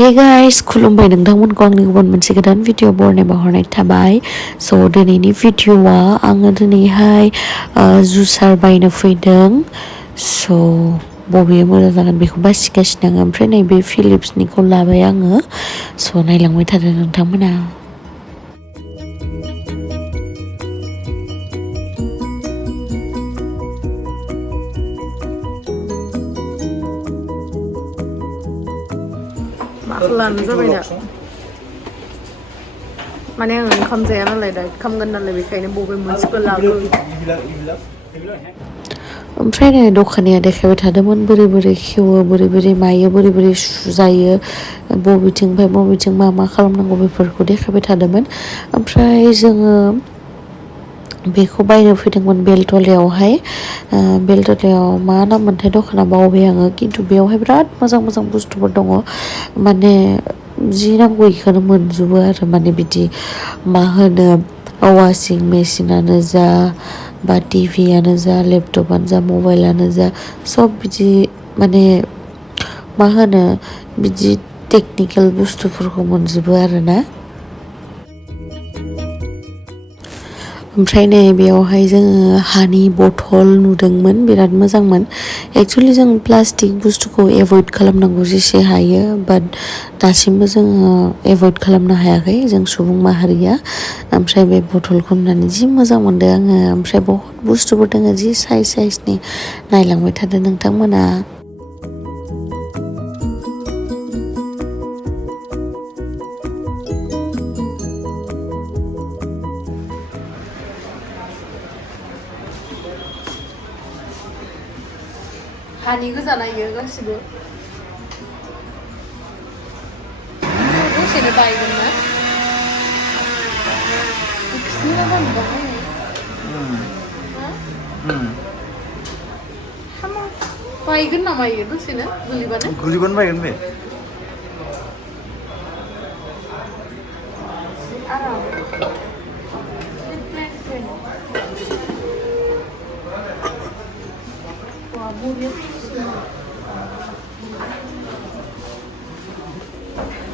Hey guys, खुलुमबाय नोंथांमोनखौ आंनि गुबुन मोनसे गोदान भिडिअ बरनाय बावहरनाय थाबाय। स' दिनैनि भिडिअआ आङो दिनैहाय जुसार बायनो फैदों। स' बबे मोजां जागोन बेखौ बासिगासिनो आङो। ओमफ्राय नैबे फिलिप्सनिखौ लाबाय आङो। स' नायलांबाय थादो नोंथांमोना। लानो जाबायना माने आं ओंखाम जाया नालाय दा खामगोन नालाय बेखायनो बबे मोनसेखौ लागोन। ओमफ्राय नै दखानिया देखायबाय थादोंमोन बोरै खेवो बोरै मायो बोरै सुजायो बबेथिंनिफ्राय बबेथिं मा खालामनांगौ बेफोरखौ देखायबाय थादोंमोन। ओमफ्राय जोङो बेखौ बायनो फैदोंमोन बेलतलायावहाय। बेलतलायाव मा नाम मोनथाय दखाना बावबाय आङो, खिन्थु बेयावहाय बिराद मोजां बुस्थुफोर दङ। माने जि नांगौ बेखौनो मोनजोबो आरो माने बिदि मा होनो वाशिं मेसिनानो जा बा टिभियानो जा लेपटपानो जा मबाइलानो जा सब बिदि माने मा होनो बिदि टेकनिकेल बुस्थुफोरखौ मोनजोबो आरोना। ओमफ्राय नै बेयावहाय जोङो हानि बथल नुदोंमोन, बिराद मोजांमोन। एक्सुवेलि जों प्लास्टिक बुस्थुखौ एभयड खालामनांगौ जेसे हायो, बाट दासिमबो जोङो एभयड खालामनो हायाखै जों सुबुं माहारिया। ओमफ्राय बे बथलखौ नुनानै जि मोजां मोनदों आङो। ओमफ्राय बहुत बुस्थुफोर दङ जि साइजनि, नायलांबाय थादो नोंथांमोना। हानि गोजा नायो गासिबो दसेनो बायगोन ना बायगोन ना मायो दसेनो गोलैबानो बायगोन बे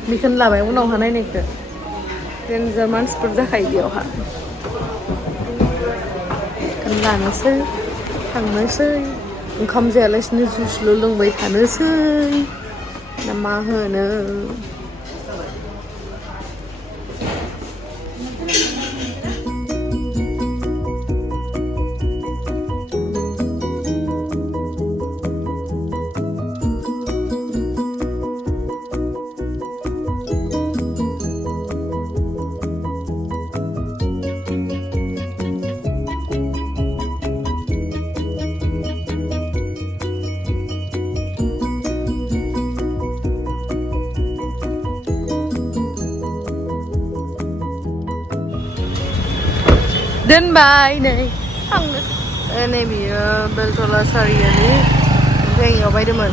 बेखौनो लाबाय उनावहा नायनायखौ देनजार मानसिफोर जाखायो बेयावहा। बेखौनो लानोसै थांनोसै ओंखाम जायालासिनो जुसल' लोंबाय थानोसै ना मा होनो। दोनबाय नै थांनो। नै बियो बेलतला सारियालि। ओमफ्राय इयाव बायदोंमोन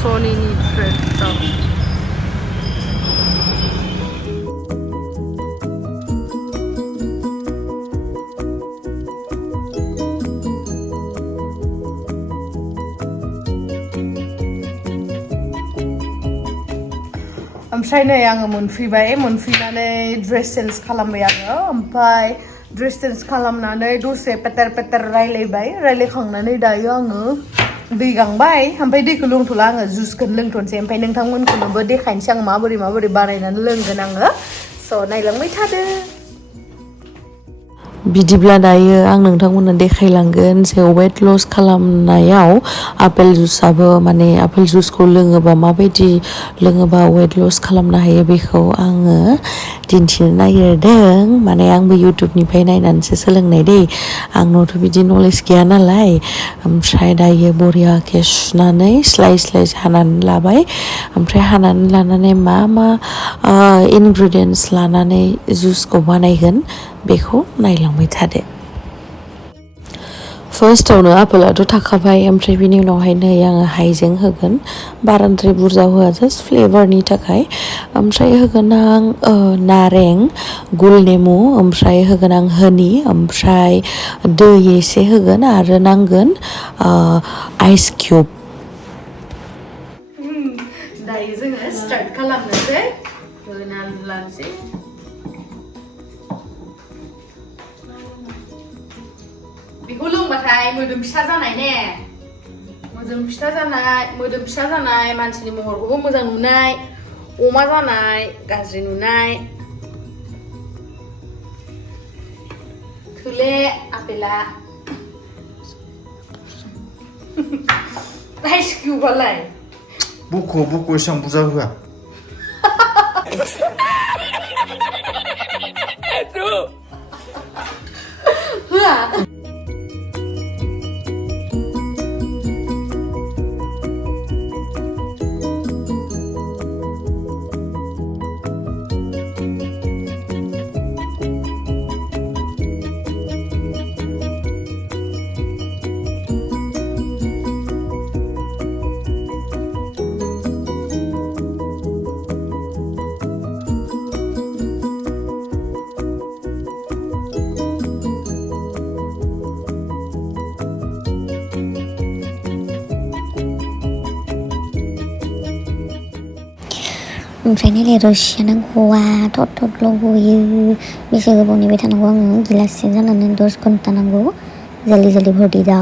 सनिनि ट्रेडआव। ओमफ्राय नै आङो मोनफैनानै ड्रेस चेन्ज खालामबाय आङो। ओमफ्राय ड्रेस चेन्ज खालामनानै दसे पेटार रायलायखांनानै दायो आङो दै गांबाय। ओमफ्राय दैखौ लोंथ'ला आङो, जुसखौनो लोंथ'नोसै। ओमफ्राय नोंथांमोनखौनोबो देखायनोसै आं माबोरै बानायनानै लोंगोन आङो। स' नायलांबाय थादो। बिदिब्ला दायो आं नोंथांमोननो देखायलांगोन जे वेट लस खालामनायाव आपेल जुसाबो माने आपेल जुसखौ लोङोबा माबायदि लोङोबा वेट लस खालामनो हायो बेखौ आङो दिन्थिनो नागिरदों। माने आंबो इउटुबनिफ्राय नायनानैसो सोलोंनाय दै, आंनावथ' बिदि नलेज गैया नालाय। ओमफ्राय दायो बरियाके सुनानै स्लाइस हानानै लाबाय। ओमफ्राय हानानै लानानै मा इनग्रेडियेन्ट्स लानानै जुसखौ बानायगोन बेखौ नायलांबाय थादो। फार्स्टआवनो आपेलाथ' थाखाबाय। ओमफ्राय बिनि उनावहाय नै आङो हाइजें होगोन, बाराद्राय बुरजा होआ, जास्ट फ्लेभारनि थाखाय। ओमफ्राय होगोन आं नारें गुल नेमु, ओमफ्राय होगोन आं होनि, ओमफ्राय दै एसे होगोन आरो नांगोन आइस किउब। दायो जोङो स्टार्ट खालामनोसै होना लानोसै बेखौ लोंबाथाय मोदोम फिसा जानाय ने मोदोम फिसा जानाय मानसिनि महरखौबो मोजां नुनाय अमा जानाय गाज्रि नुनाय थोले आपेला आइस किउबालाय बुख' एसां बुरजा होआ होआ ओमफ्राय नायलाय रोसिया नांगौआ थट गयो बेसे गोबाव नेबाय थानांगौ आङो गिलाससे जानानै 10 घन्टा नांगौ जल्दि भर्ति जा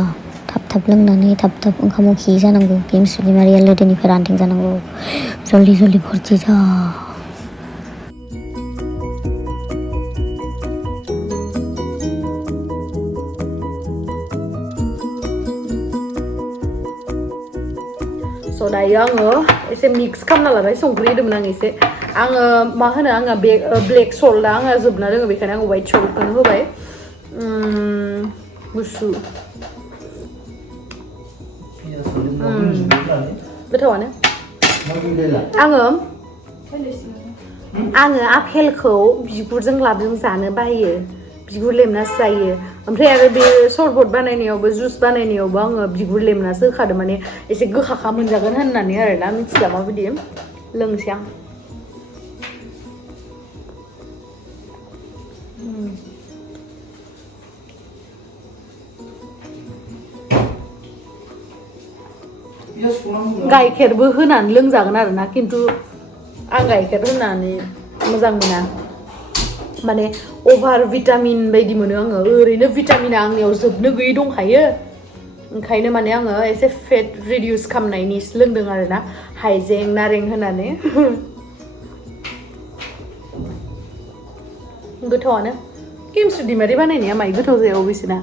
थाब लोंनानै थाब ओंखाम उखै जानांगौ गेमस्रि दैमारिया लोदोनिफ्राय रानथें जानांगौ जल्दि भर्ति जा स' दायो आङो एसे मिक्स खालामना लाबाय संख्रि होदोंमोन आं एसे आङो मा होनो आङो बे ब्लेक सल्टआ आङो जोबना दोङो बेखायनो आङो वाइट सल्टखौनो होबाय गुसु गोथावानो आङो आपेलखौ बिगुरजों लाबजों जानो बायो बिगुर लेमनासो जायो ओमफ्राय आरो बे सरबत बानायनायावबो जुस बानायनायावबो आङो बिगुर लेमनासो होखादों माने एसे गोखाखा मोनजागोन होननानै आरोना मिथिला माबायदि लोंसै आं गाइखेरबो होनानै लोंजागोन आरोना खिन्थु आं गाइखेर होनानै मोजां मोना माने अभार भिटामिन बायदि मोनो आङो ओरैनो भिटामिना आंनियाव जोबनो गैयै दंखायो ओंखायनो माने आङो एसे फेट रिडिउस खालामनायनिसो लोंदों आरोना हाइजें नारें होनानै गोथावानो गेमस्रि दैमारि बानायनाया माइ गोथाव जायो अबेसिना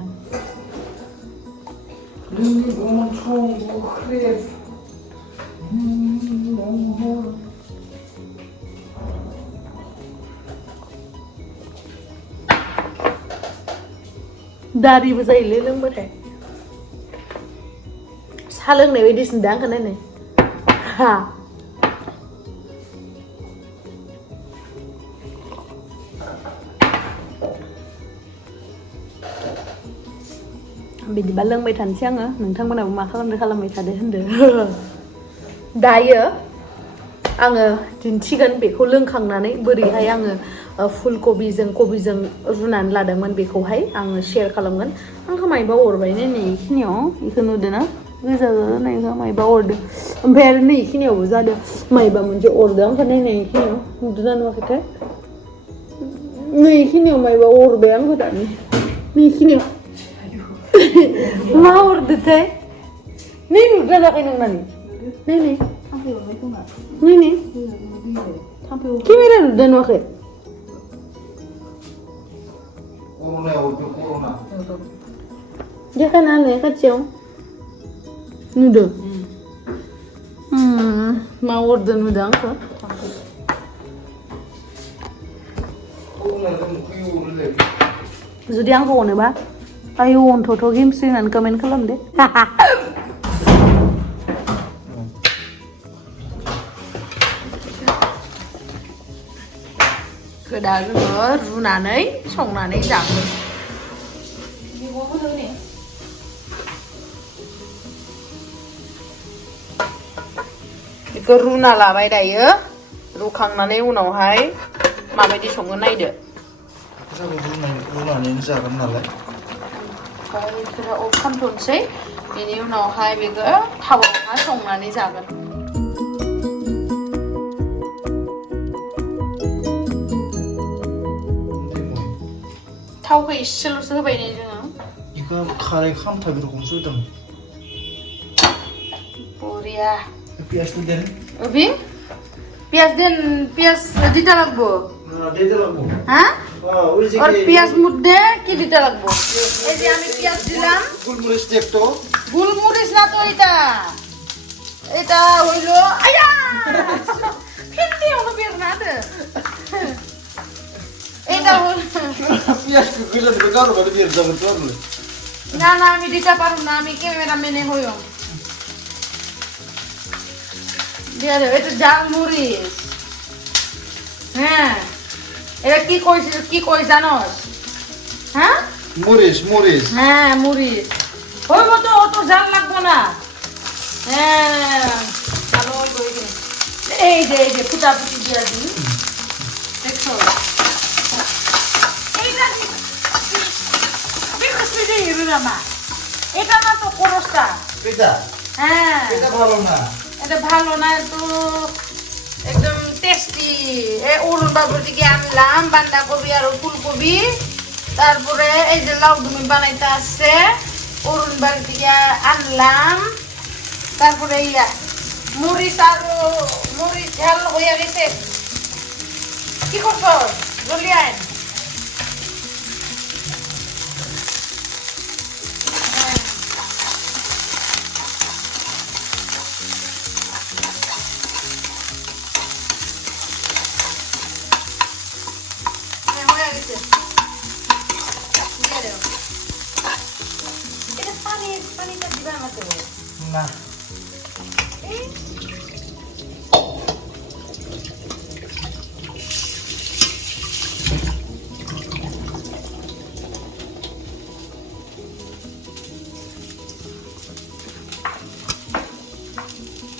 दारिबो जायोलै लोंबाथाय साहा लोंनाय बायदिसो दा आंखौ नायनाय हा बिदिबा लोंबाय थानोसै आङो नोंथांमोनाबो मा खालामबाय थादो होनदो दायो आङो दिन्थिगोन बेखौ लोंखांनानै बोरैहाय आङो फुलकबिजों रुनानै लादोंमोन बेखौहाय आङो शेयार खालामगोन आंखौ मायबा अरबाय नै इखिनियाव इखौ नुदोंना गोजा जानायखौ मायबा अरदों ओमफ्राय आरो नै इखिनियावबो जादों मायबा मोनसे अरदों आंखौ नायनाय इखिनियाव नुदोंना नुवाखैथाय नै इखिनियाव मायबा अरबाय आंखौ दानि नै इखिनियाव मा अरदोंथाय नै नुदों जाखाय नोंनानै नै केमेरा नुदों नुवाखै देखायना होलाय खाथियाव नुदों मा अरदों नुदों आंखौ जुदि आंखौ अनोबा आयौ अनथ'थ' गेमस्रि होननानै कमेन्ट खालामदे दा जोङो रुनानै संनानै जागोन बेखौ रुना लाबाय दायो रुखांनानै उनावहाय माबायदि संगोन नायदो रुनानै जागोन नालाय बेखौ अफ खालामथ'नोसै बेनि उनावहाय बेखौ थावावहा संनानै जागोन थावखौ एसेल'सो होबाय ने जोङो 이거 카레 캄타비로 공수던 बरिया पियाज도 देन अबे प्याज दिता লাগবো देदे लागो হ্যাঁ ওই যে और प्याज मुद्दे কি দিতে লাগবো এই যে আমি পেঁয়াজ দিলাম গোলমরিচ দেখতো গোলমরিচ না তো এটা হইলো আয়া ফিরতে হলো বের না দে এটা হলো পিয়াজ কইলে বেগার বলে বিয়ের যাবে তো না না আমি দিতে পারবো না আমি ক্যামেরাম্যানে হইও দিয়া দে এটা জাল মরিচ হ্যাঁ এটা কি কই জানোস হ্যাঁ মরিচ হ্যাঁ মরিচ হইব তো অত জাল লাগবো না হ্যাঁ ভালো হইব এই যে ফুটাফুটি দিয়া দিই দেখছো এইটা বিকশি দিয়ে রুরামা এটা না তো কোরসটা এটা হ্যাঁ এটা ভালো না এটা ভালো না তো একদম টেস্টি এই অরুণ বাবুর দিকে আনলাম বাঁধাকপি আর ফুলকপি তারপরে এই যে লাউডুমি বানাইতে আসছে অরুণ বাড়ির থেকে আনলাম তারপরে ইয়া মরিচ আর মরিচ ঝাল হয়ে গেছে কি করছো জলদি আইন পানিটা দিবা আমাকে না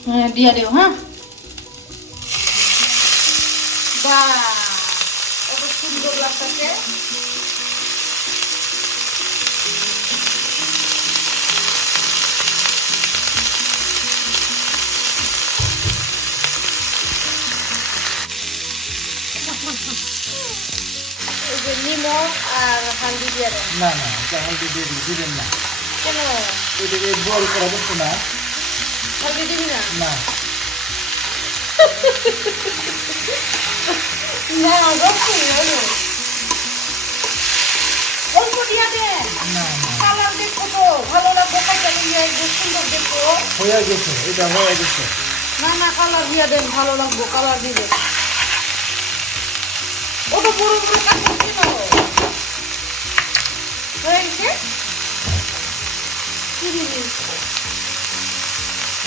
হ্যাঁ দিয়া দেও হ্যাঁ বাহ কত সুন্দর লাগতেছে এই যে নিমক আর হালদি দিয়ে দেন না এটা হলদি দিয়ে দিবেন না কেন এটাকে বল করা যাচ্ছে না হালদি দিবি না না না অল্প দিয়া দেন না কালার দেখো তো ভালো লাগবে খাইতে নিয়ে সুন্দর দেখো হয়ে গেছে এটা হয়ে গেছে না কালার দিয়া দেন ভালো লাগবে কালার দিবে ওটা বড় বড় কাটতে দিন হয়ে গেছে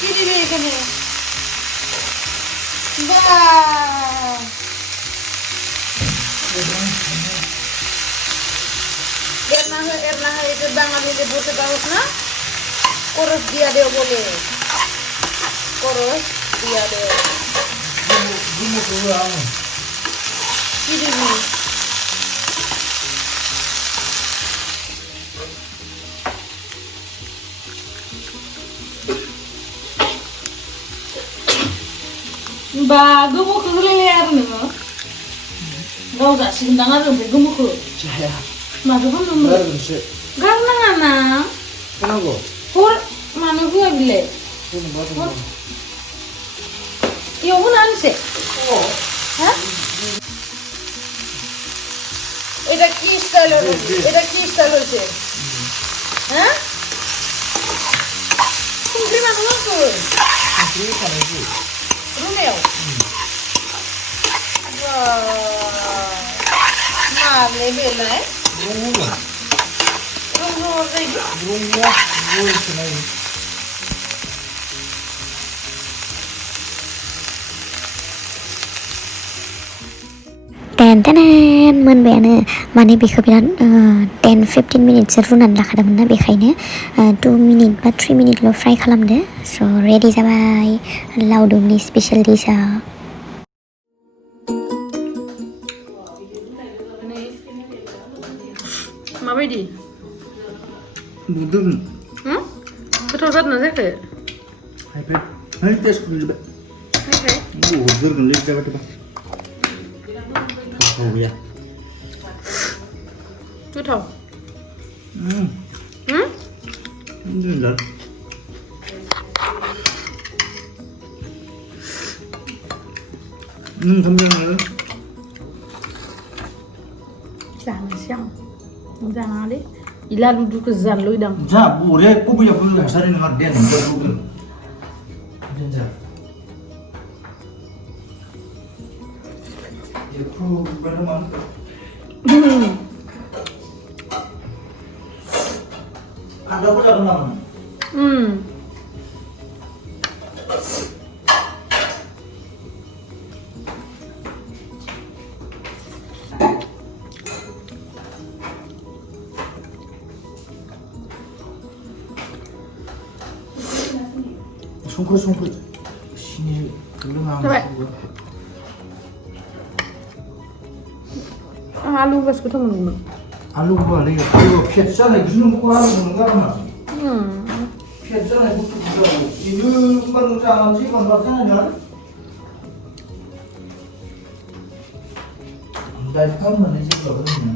কি দিবি এখানে বাহ এর না হয় এটা বাঙালিতে বলতে পারোস না করস দিয়া দেও বলে করস দিয়া দেও কি দিবি ba gemuk kelihatan nih mau gak usah sih tangan lebih gemuk 자야 madu kan nomor 그렇지 gak nana 그러고 pur mana gue beli 그는 뭐든 iya pun anse hah এটা কি স্টাইল হচ্ছে হ্যাঁ তুমি মানে না তো 그게 가능해 Rumeo. Male bella, eh? 그러면 Rumeo vedi. 그러면 뭐 있잖아 ten मोनबायानो माने बेखौ बिराद 10-15 मिनिटसो रुनानै लाखादोंमोन ना बेखायनो 2 मिनिट बा 3 मिनिटल' फ्राय खालामदो स' रेडि जाबाय लावदुमनि स्पेशेल डिशआ माबायदि नुदों गोथाव जादोंना जायाखै हाय टेस्ट खालामजोबबाय बहुत जोरगोनलै जाबाय थाबा गोथाव गैया गोथाव 힘들다. 담배를. जानोसै आं जानाङा दे इला लुदुखौ जानो लुगैदों 자, 뭐 우리 꼬부야 불러 살이는 건 내는 거 누구? 진짜. 이 프로 그러면 앉아보자 그러면. 송골송골 신이 그러면 आलु गासै गोथाव मोनगौमोन 알로 그거 알려. 이거 피했잖아. 무슨 먹고 하는 건가 봐. 피했잖아. 그것도 그거고. 이거 거는 장지 건 맞잖아. 날 파면 이제 그러면.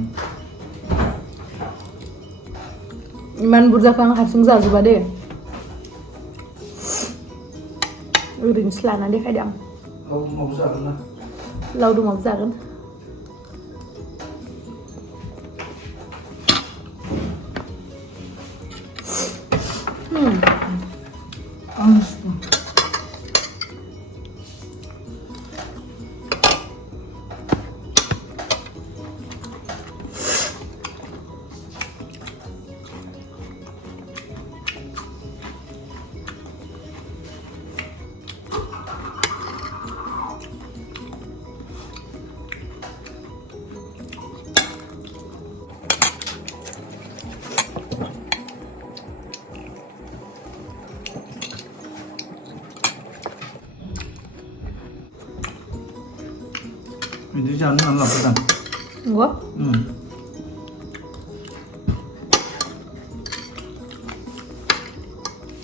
इमान बुरजाखौ आं हारसिं जाजोबा दे ओरैनोसो लाना देखायदों आं 가고 자ग나. लावदुमाबो जागोन 늦지 않는 안 나쁘다. 이거?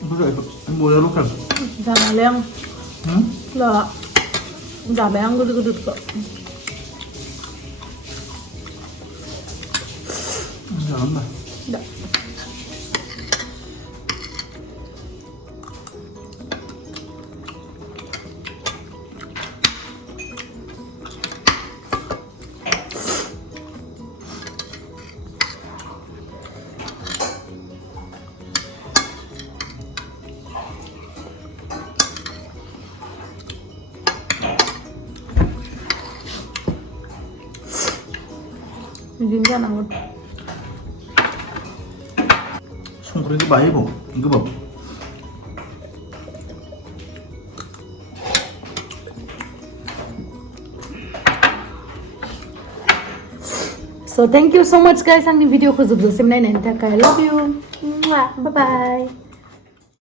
그래 이거 뭐야 이렇게. जानायालाय आं 응? दा जाबाय आं गोदो गोदोखौ 잘한다. दा बिदिनो जानांगौ 손가락이 많이 봐. 이거 봐. So thank you so much guys आंनि भिडिअखौ जोबजासिम नायनायनि थाखाय love you bye bye